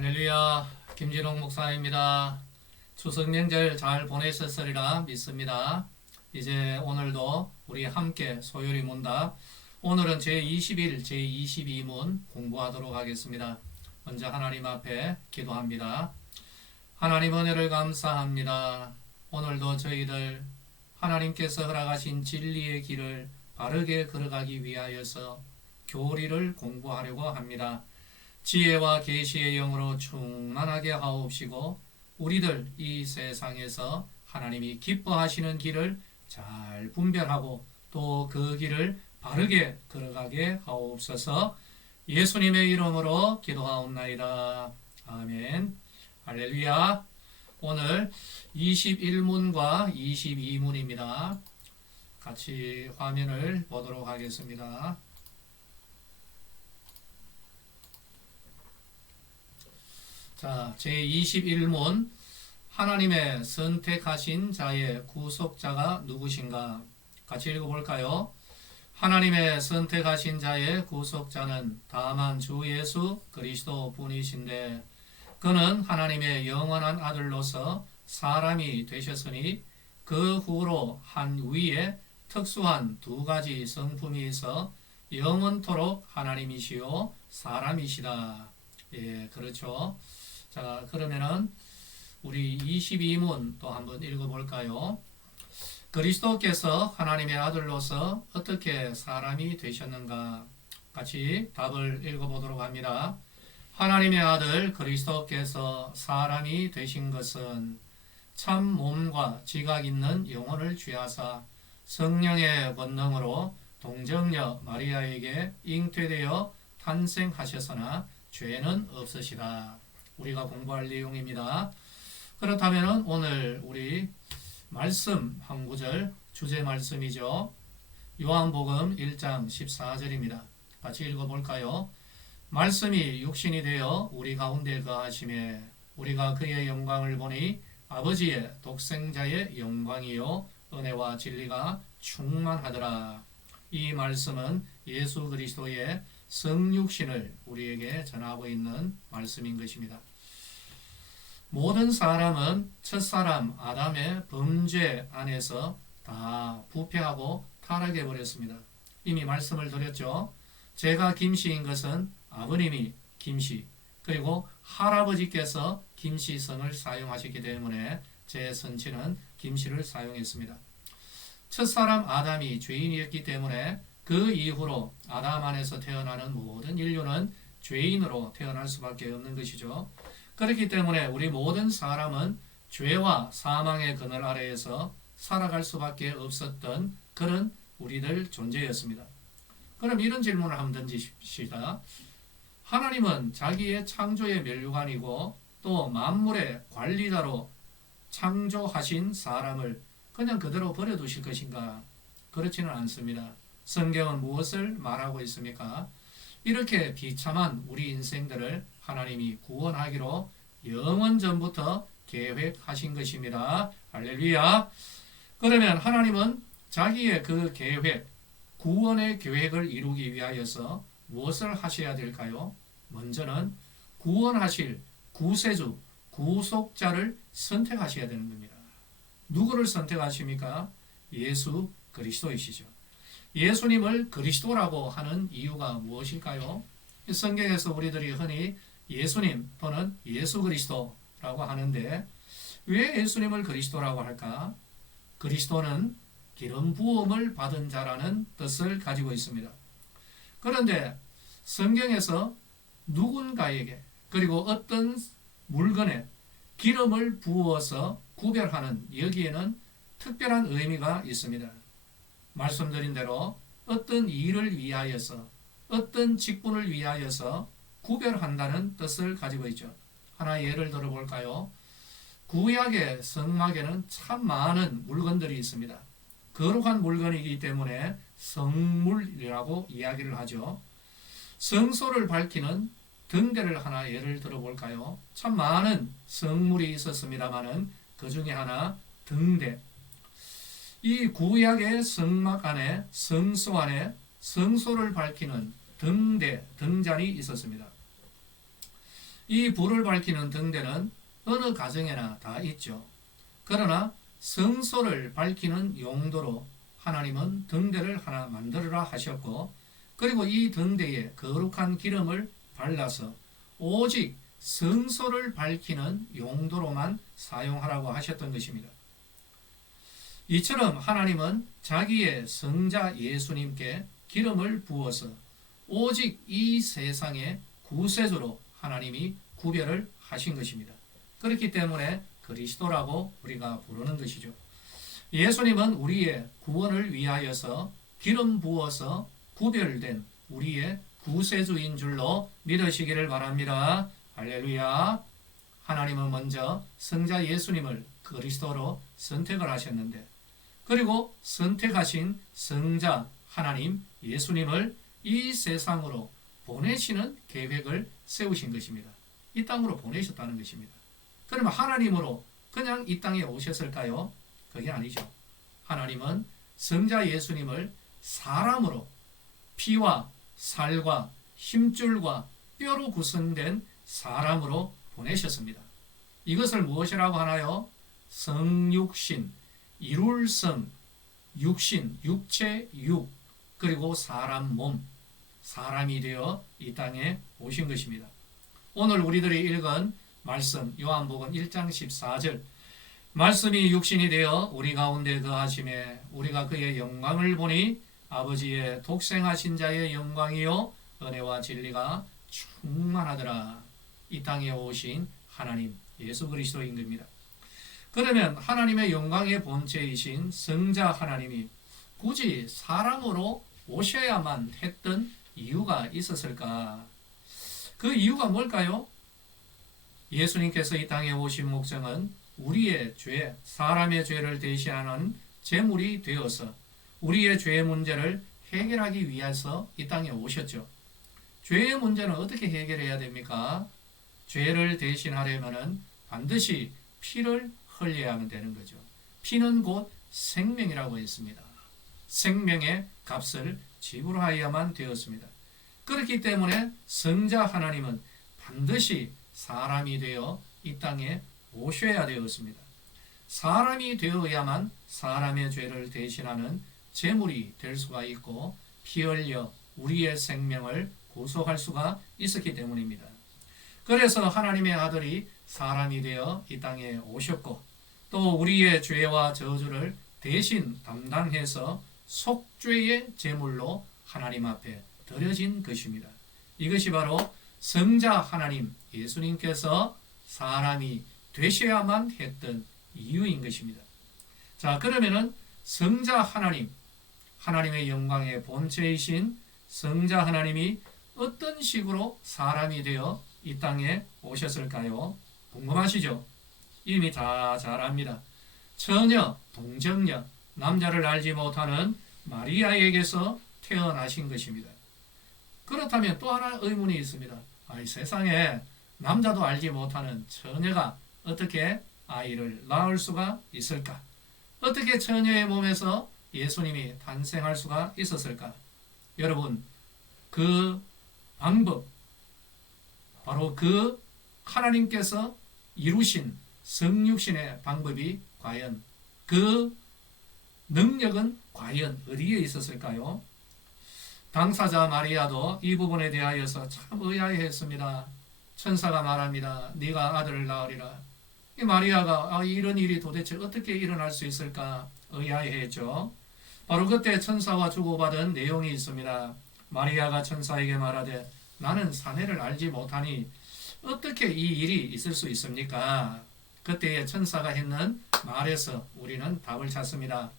할렐루야, 김진홍 목사입니다. 추석 명절 잘 보내셨으리라 믿습니다. 이제 오늘도 우리 함께 소요리 문답, 오늘은 제21, 제22문 공부하도록 하겠습니다. 먼저 하나님 앞에 기도합니다. 하나님 은혜를 감사합니다. 오늘도 저희들 하나님께서 허락하신 진리의 길을 바르게 걸어가기 위하여서 교리를 공부하려고 합니다. 지혜와 계시의 영으로 충만하게 하옵시고 우리들 이 세상에서 하나님이 기뻐하시는 길을 잘 분별하고 또 그 길을 바르게 걸어가게 하옵소서. 예수님의 이름으로 기도하옵나이다. 아멘. 할렐루야. 오늘 21문과 22문입니다. 같이 화면을 보도록 하겠습니다. 자, 제21문 하나님의 선택하신 자의 구속자가 누구신가? 같이 읽어볼까요? 하나님의 선택하신 자의 구속자는 다만 주 예수 그리스도 분이신데 그는 하나님의 영원한 아들로서 사람이 되셨으니 그 후로 한 위에 특수한 두 가지 성품이 있어 영원토록 하나님이시요 사람이시다. 예, 그렇죠. 자, 그러면은 우리 22문 또 한번 읽어볼까요? 그리스도께서 하나님의 아들로서 어떻게 사람이 되셨는가? 같이 답을 읽어보도록 합니다. 하나님의 아들 그리스도께서 사람이 되신 것은 참 몸과 지각 있는 영혼을 취하사 성령의 권능으로 동정녀 마리아에게 잉태되어 탄생하셨으나 죄는 없으시다. 우리가 공부할 내용입니다. 그렇다면 오늘 우리 말씀 한 구절 주제 말씀이죠. 요한복음 1장 14절입니다. 같이 읽어볼까요? 말씀이 육신이 되어 우리 가운데 거하심에 우리가 그의 영광을 보니 아버지의 독생자의 영광이요 은혜와 진리가 충만하더라. 이 말씀은 예수 그리스도의 성육신을 우리에게 전하고 있는 말씀인 것입니다. 모든 사람은 첫사람 아담의 범죄 안에서 다 부패하고 타락해 버렸습니다. 이미 말씀을 드렸죠. 제가 김씨인 것은 아버님이 김씨 그리고 할아버지께서 김씨성을 사용하셨기 때문에 제 선치는 김씨를 사용했습니다. 첫사람 아담이 죄인이었기 때문에 그 이후로 아담 안에서 태어나는 모든 인류는 죄인으로 태어날 수밖에 없는 것이죠. 그렇기 때문에 우리 모든 사람은 죄와 사망의 그늘 아래에서 살아갈 수밖에 없었던 그런 우리들 존재였습니다. 그럼 이런 질문을 한번 던지십시다. 하나님은 자기의 창조의 멸류관이고 또 만물의 관리자로 창조하신 사람을 그냥 그대로 버려두실 것인가? 그렇지는 않습니다. 성경은 무엇을 말하고 있습니까? 이렇게 비참한 우리 인생들을 하나님이 구원하기로 영원 전부터 계획하신 것입니다. 할렐루야. 그러면 하나님은 자기의 그 계획, 구원의 계획을 이루기 위하여서 무엇을 하셔야 될까요? 먼저는 구원하실 구세주, 구속자를 선택하셔야 되는 겁니다. 누구를 선택하십니까? 예수 그리스도이시죠. 예수님을 그리스도라고 하는 이유가 무엇일까요? 성경에서 우리들이 흔히 예수님 또는 예수 그리스도라고 하는데 왜 예수님을 그리스도라고 할까? 그리스도는 기름 부음을 받은 자라는 뜻을 가지고 있습니다. 그런데 성경에서 누군가에게 그리고 어떤 물건에 기름을 부어서 구별하는 여기에는 특별한 의미가 있습니다. 말씀드린 대로 어떤 일을 위하여서 어떤 직분을 위하여서 구별한다는 뜻을 가지고 있죠. 하나 예를 들어볼까요? 구약의 성막에는 참 많은 물건들이 있습니다. 거룩한 물건이기 때문에 성물이라고 이야기를 하죠. 성소를 밝히는 등대를 하나 예를 들어볼까요? 참 많은 성물이 있었습니다마는 그 중에 하나 등대. 이 구약의 성막 안에 성소 안에 성소를 밝히는 등대, 등잔이 있었습니다. 이 불을 밝히는 등대는 어느 가정에나 다 있죠. 그러나 성소를 밝히는 용도로 하나님은 등대를 하나 만들어라 하셨고, 그리고 이 등대에 거룩한 기름을 발라서 오직 성소를 밝히는 용도로만 사용하라고 하셨던 것입니다. 이처럼 하나님은 자기의 성자 예수님께 기름을 부어서 오직 이 세상의 구세주로 하나님이 구별을 하신 것입니다. 그렇기 때문에 그리스도라고 우리가 부르는 것이죠. 예수님은 우리의 구원을 위하여서 기름 부어서 구별된 우리의 구세주인 줄로 믿으시기를 바랍니다. 할렐루야. 하나님은 먼저 성자 예수님을 그리스도로 선택을 하셨는데, 그리고 선택하신 성자 하나님 예수님을 이 세상으로 보내시는 계획을 세우신 것입니다. 이 땅으로 보내셨다는 것입니다. 그러면 하나님으로 그냥 이 땅에 오셨을까요? 그게 아니죠. 하나님은 성자 예수님을 사람으로 피와 살과 힘줄과 뼈로 구성된 사람으로 보내셨습니다. 이것을 무엇이라고 하나요? 성육신, 이룰성, 육신, 육체, 육, 그리고 사람 몸, 사람이 되어 이 땅에 오신 것입니다. 오늘 우리들이 읽은 말씀 요한복음 1장 14절, 말씀이 육신이 되어 우리 가운데 거하심에 우리가 그의 영광을 보니 아버지의 독생하신 자의 영광이요 은혜와 진리가 충만하더라. 이 땅에 오신 하나님 예수 그리스도인 겁니다. 그러면 하나님의 영광의 본체이신 성자 하나님이 굳이 사람으로 오셔야만 했던 이유가 있었을까? 그 이유가 뭘까요? 예수님께서 이 땅에 오신 목적은 우리의 죄, 사람의 죄를 대신하는 제물이 되어서 우리의 죄의 문제를 해결하기 위해서 이 땅에 오셨죠. 죄의 문제는 어떻게 해결해야 됩니까? 죄를 대신하려면 반드시 피를 흘려야만 되는 거죠. 피는 곧 생명이라고 했습니다. 생명의 값을 지불하여야만 되었습니다. 그렇기 때문에 성자 하나님은 반드시 사람이 되어 이 땅에 오셔야 되었습니다. 사람이 되어야만 사람의 죄를 대신하는 제물이 될 수가 있고 피 흘려 우리의 생명을 구속할 수가 있었기 때문입니다. 그래서 하나님의 아들이 사람이 되어 이 땅에 오셨고 또 우리의 죄와 저주를 대신 담당해서 속죄의 제물로 하나님 앞에 드려진 것입니다. 이것이 바로 성자 하나님 예수님께서 사람이 되셔야만 했던 이유인 것입니다. 자, 그러면은 성자 하나님, 하나님의 영광의 본체이신 성자 하나님이 어떤 식으로 사람이 되어 이 땅에 오셨을까요? 궁금하시죠? 이미 다 잘 압니다. 처녀, 동정녀, 남자를 알지 못하는 마리아에게서 태어나신 것입니다. 그렇다면 또 하나 의문이 있습니다. 세상에 남자도 알지 못하는 처녀가 어떻게 아이를 낳을 수가 있을까? 어떻게 처녀의 몸에서 예수님이 탄생할 수가 있었을까? 여러분, 그 방법, 바로 그 하나님께서 이루신 성육신의 방법이 과연, 그 능력은 과연 어디에 있었을까요? 당사자 마리아도 이 부분에 대하여서 참 의아해했습니다. 천사가 말합니다. 네가 아들을 낳으리라. 이 마리아가 이런 일이 도대체 어떻게 일어날 수 있을까 의아해했죠. 바로 그때 천사와 주고받은 내용이 있습니다. 마리아가 천사에게 말하되 나는 사내를 알지 못하니 어떻게 이 일이 있을 수 있습니까? 그때에 천사가 했는 말에서 우리는 답을 찾습니다.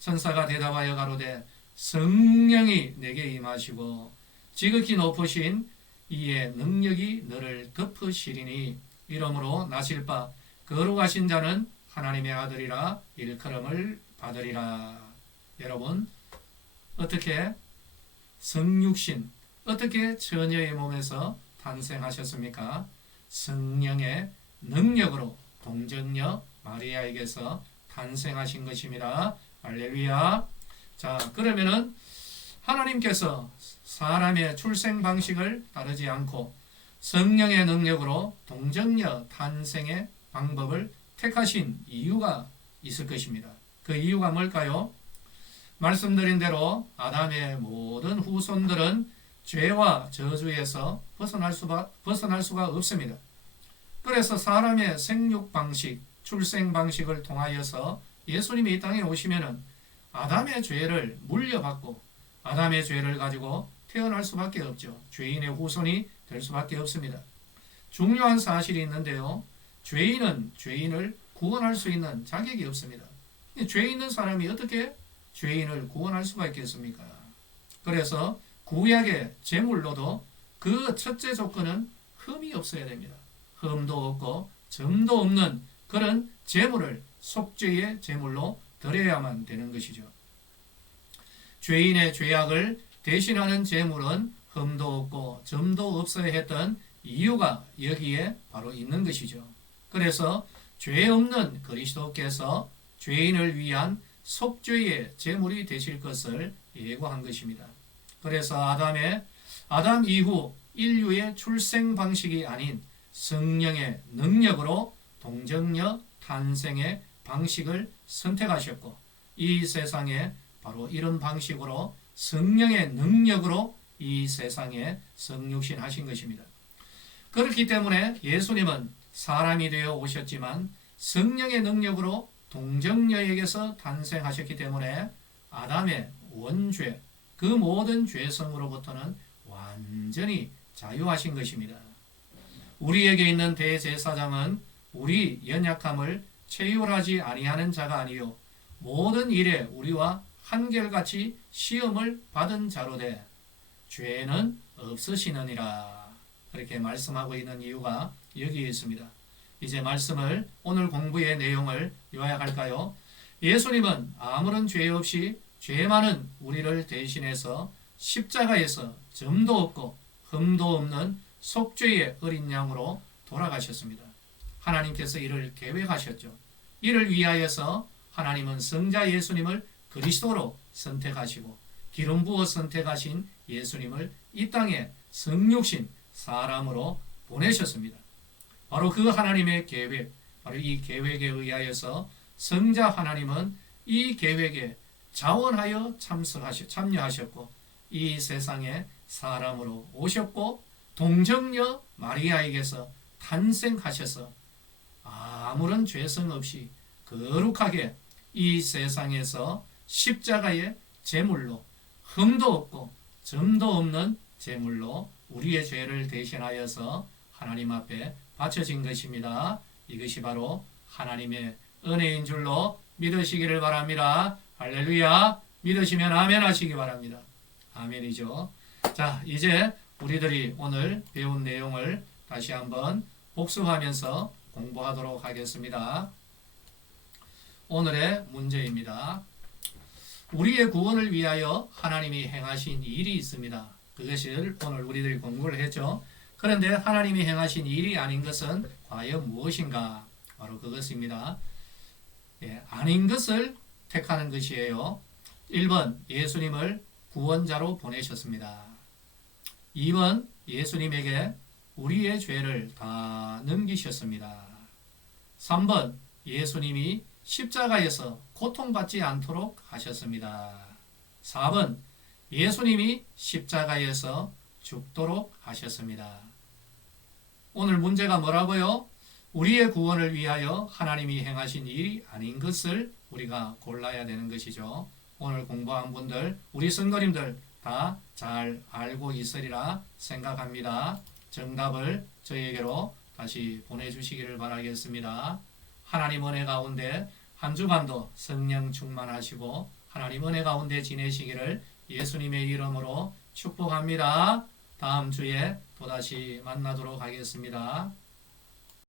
천사가 대답하여 가로되 성령이 내게 임하시고 지극히 높으신 이의 능력이 너를 덮으시리니 이러므로 나실 바 거룩하신 자는 하나님의 아들이라 일컬음을 받으리라. 여러분, 어떻게 성육신, 어떻게 처녀의 몸에서 탄생하셨습니까? 성령의 능력으로 동정녀 마리아에게서 탄생하신 것입니다. 할렐루야. 자, 그러면은 하나님께서 사람의 출생 방식을 따르지 않고 성령의 능력으로 동정녀 탄생의 방법을 택하신 이유가 있을 것입니다. 그 이유가 뭘까요? 말씀드린 대로 아담의 모든 후손들은 죄와 저주에서 벗어날 수가 없습니다. 그래서 사람의 생육 방식, 출생 방식을 통하여서 예수님이 이 땅에 오시면은 아담의 죄를 물려받고 아담의 죄를 가지고 태어날 수밖에 없죠. 죄인의 후손이 될 수밖에 없습니다. 중요한 사실이 있는데요. 죄인은 죄인을 구원할 수 있는 자격이 없습니다. 죄 있는 사람이 어떻게 죄인을 구원할 수가 있겠습니까? 그래서 구약의 제물로도 그 첫째 조건은 흠이 없어야 됩니다. 흠도 없고 점도 없는 그런 제물을 속죄의 제물로 드려야만 되는 것이죠. 죄인의 죄악을 대신하는 제물은 흠도 없고 점도 없어야 했던 이유가 여기에 바로 있는 것이죠. 그래서 죄 없는 그리스도께서 죄인을 위한 속죄의 제물이 되실 것을 예고한 것입니다. 그래서 아담 이후 인류의 출생 방식이 아닌 성령의 능력으로 동정녀 탄생의 방식을 선택하셨고 이 세상에 바로 이런 방식으로 성령의 능력으로 이 세상에 성육신하신 것입니다. 그렇기 때문에 예수님은 사람이 되어 오셨지만 성령의 능력으로 동정녀에게서 탄생하셨기 때문에 아담의 원죄, 그 모든 죄성으로부터는 완전히 자유하신 것입니다. 우리에게 있는 대제사장은 우리 연약함을 체휼하지 아니하는 자가 아니요 모든 일에 우리와 한결같이 시험을 받은 자로 돼 죄는 없으시느니라. 그렇게 말씀하고 있는 이유가 여기에 있습니다. 이제 말씀을 오늘 공부의 내용을 요약할까요? 예수님은 아무런 죄 없이 죄 많은 우리를 대신해서 십자가에서 점도 없고 흠도 없는 속죄의 어린 양으로 돌아가셨습니다. 하나님께서 이를 계획하셨죠. 이를 위하여서 하나님은 성자 예수님을 그리스도로 선택하시고 기름 부어 선택하신 예수님을 이 땅에 성육신 사람으로 보내셨습니다. 바로 그 하나님의 계획, 바로 이 계획에 의하여서 성자 하나님은 이 계획에 자원하여 참여하셨고 이 세상에 사람으로 오셨고 동정녀 마리아에게서 탄생하셔서 아무런 죄성 없이 거룩하게 이 세상에서 십자가의 제물로 흠도 없고 점도 없는 제물로 우리의 죄를 대신하여서 하나님 앞에 바쳐진 것입니다. 이것이 바로 하나님의 은혜인 줄로 믿으시기를 바랍니다. 할렐루야. 믿으시면 아멘 하시기 바랍니다. 아멘이죠. 자, 이제 우리들이 오늘 배운 내용을 다시 한번 복습하면서 공부하도록 하겠습니다. 오늘의 문제입니다. 우리의 구원을 위하여 하나님이 행하신 일이 있습니다. 그것을 오늘 우리들이 공부를 했죠. 그런데 하나님이 행하신 일이 아닌 것은 과연 무엇인가? 바로 그것입니다. 아닌 것을 택하는 것이에요. 1번 예수님을 구원자로 보내셨습니다. 2번 예수님에게 우리의 죄를 다 넘기셨습니다. 3번 예수님이 십자가에서 고통받지 않도록 하셨습니다. 4번 예수님이 십자가에서 죽도록 하셨습니다. 오늘 문제가 뭐라고요? 우리의 구원을 위하여 하나님이 행하신 일이 아닌 것을 우리가 골라야 되는 것이죠. 오늘 공부한 분들, 우리 성도님들 다 잘 알고 있으리라 생각합니다. 정답을 저에게로 다시 보내주시기를 바라겠습니다. 하나님 은혜 가운데 한 주간도 성령 충만하시고 하나님 은혜 가운데 지내시기를 예수님의 이름으로 축복합니다. 다음 주에 또다시 만나도록 하겠습니다.